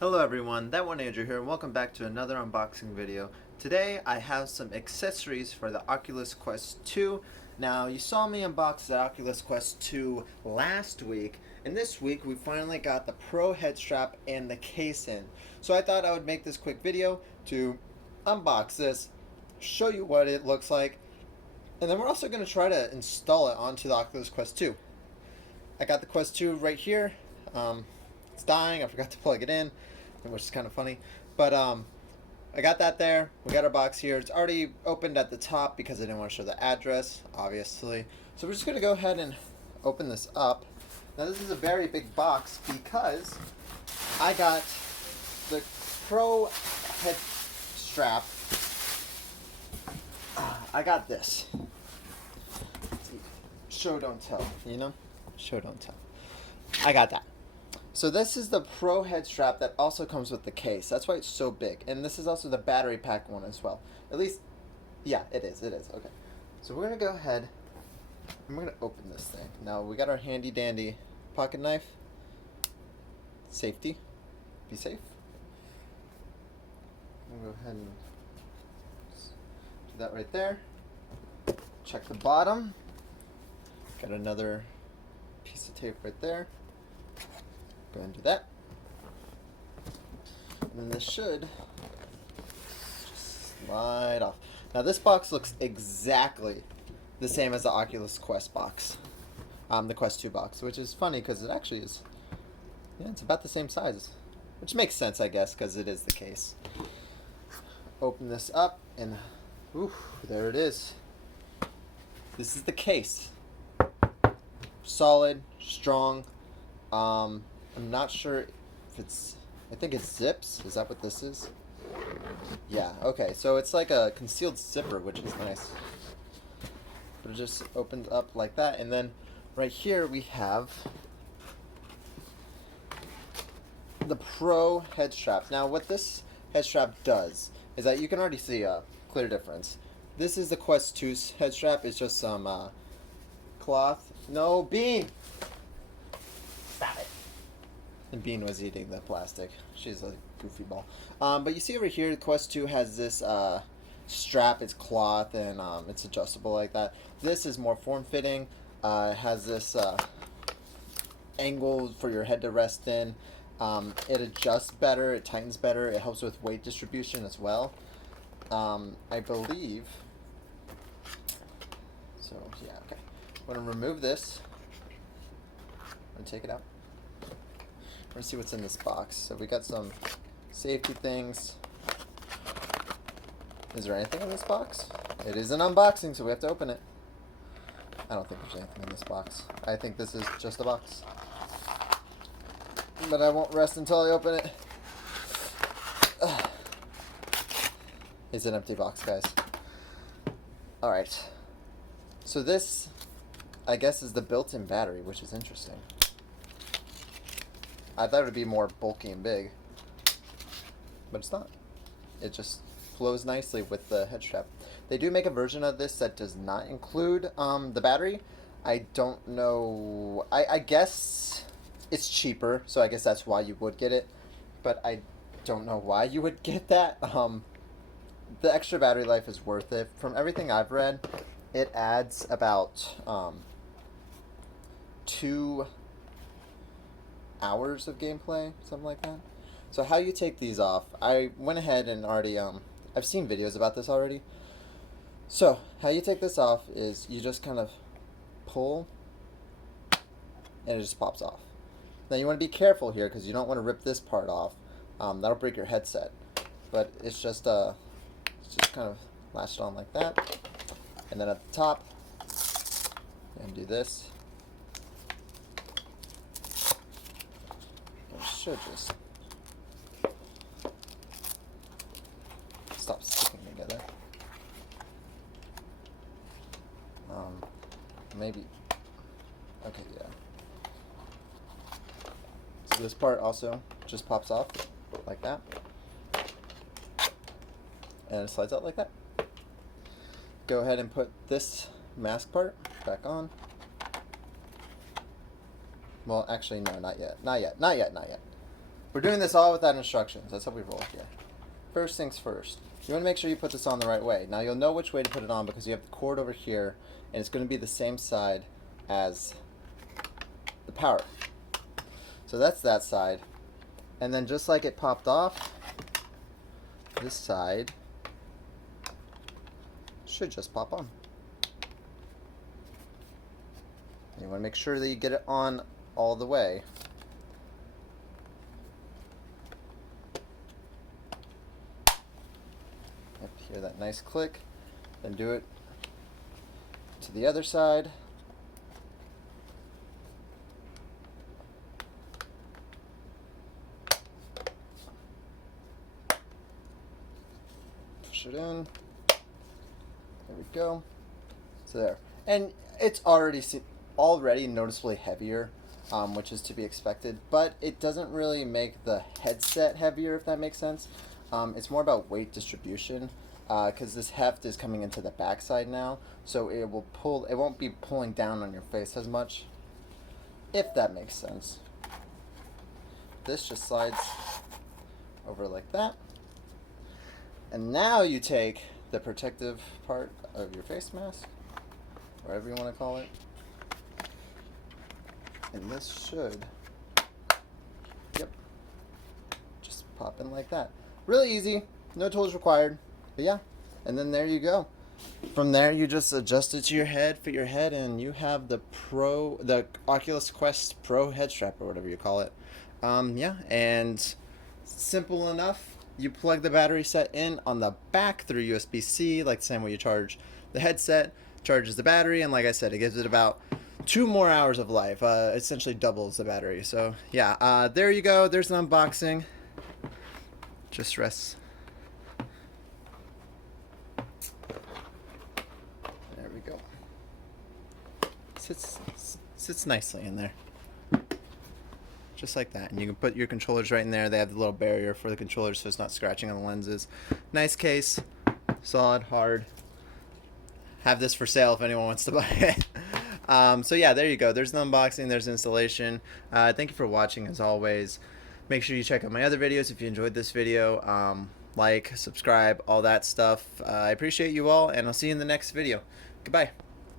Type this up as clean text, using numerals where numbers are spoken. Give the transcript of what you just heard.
Hello everyone, That One Andrew here, and welcome back to another unboxing video. Today I have some accessories for the Oculus Quest 2. Now, you saw me unbox the Oculus Quest 2 last week, and this week we finally got the Pro Headstrap and the case in. So I thought I would make this quick video to unbox this, show you what it looks like, and then we're also going to try to install it onto the Oculus Quest 2. I got the Quest 2 right here. It's dying. I forgot to plug it in, which is kind of funny. But I got that there. We got our box here. It's already opened at the top because I didn't want to show the address, obviously. So we're just going to go ahead and open this up. Now this is a very big box because I got the Pro head strap. I got this. Show don't tell, you know? Show don't tell. I got that. So this is the Pro head strap that also comes with the case. That's why it's so big. And this is also the battery pack one as well. At least, yeah, it is. Okay. So we're going to go ahead and we're going to open this thing. Now we got our handy dandy pocket knife. Safety. Be safe. We'll go ahead and do that right there. Check the bottom. Got another piece of tape right there. Go ahead and do that. And then this should just slide off. Now this box looks exactly the same as the Oculus Quest box. The Quest 2 box, which is funny because it actually is, yeah, it's about the same size. Which makes sense, I guess, because it is the case. Open this up and, ooh, there it is. This is the case. Solid, strong. I'm not sure if it's, I think it's zips. Is that what this is? Yeah, okay. So it's like a concealed zipper, which is nice. But it just opens up like that. And then right here we have the Pro head strap. Now what this head strap does is that you can already see a clear difference. This is the Quest 2's head strap. It's just some cloth. No, Bean! Stop it. And Bean was eating the plastic. She's a goofy ball. But you see over here, the Quest 2 has this strap. It's cloth and it's adjustable like that. This is more form-fitting. It has this angle for your head to rest in. It adjusts better. It tightens better. It helps with weight distribution as well. I believe. So yeah, okay. I'm gonna remove this. I'm gonna take it out. We're gonna see what's in this box. So we got some safety things. Is there anything in this box? It is an unboxing, so we have to open it. I don't think there's anything in this box. I think this is just a box. But I won't rest until I open it. Ugh. It's an empty box, guys. Alright. So this, I guess, is the built-in battery, which is interesting. I thought it would be more bulky and big, but it's not. It just flows nicely with the head strap. They do make a version of this that does not include the battery. I don't know. I guess it's cheaper, so I guess that's why you would get it, but I don't know why you would get that. The extra battery life is worth it. From everything I've read, it adds about 2 hours of gameplay, something like that. So how you take these off, I went ahead and already, I've seen videos about this already. So how you take this off is you just kind of pull and it just pops off. Now you want to be careful here because you don't want to rip this part off. That'll break your headset. But it's just kind of latched on like that. And then at the top, and do this. It should just stop sticking together. Maybe. Okay, yeah. So this part also just pops off like that. And it slides out like that. Go ahead and put this mask part back on. Well, actually, no, not yet. Not yet. We're doing this all without instructions. That's how we roll here. First things first. You want to make sure you put this on the right way. Now you'll know which way to put it on because you have the cord over here, and it's going to be the same side as the power. So that's that side. And then just like it popped off, this side should just pop on. You want to make sure that you get it on all the way. Yep, hear that nice click. Then do it to the other side. Push it in. There we go. So there. And it's already noticeably heavier, which is to be expected, but it doesn't really make the headset heavier, if that makes sense. It's more about weight distribution, because this heft is coming into the backside now, so it won't be pulling down on your face as much, if that makes sense. This just slides over like that. And now you take the protective part of your face mask, whatever you want to call it, and this should, yep, just pop in like that. Really easy, no tools required, but yeah, and then there you go. From there, you just adjust it to your head, fit your head, and you have the Oculus Quest Pro head strap, or whatever you call it. Yeah, and simple enough. You plug the battery set in on the back through USB-C, like the same way you charge the headset, charges the battery, and like I said, it gives it about 2 more hours of life. Essentially doubles the battery. So yeah, there you go. There's an unboxing. Just rests. There we go. Sits nicely in there. Just like that. And you can put your controllers right in there. They have the little barrier for the controllers so it's not scratching on the lenses. Nice case. Solid, hard. Have this for sale if anyone wants to buy it. So yeah, there you go. There's the unboxing. There's the installation. Thank you for watching as always. Make sure you check out my other videos if you enjoyed this video. Like, subscribe, all that stuff. I appreciate you all, and I'll see you in the next video. Goodbye.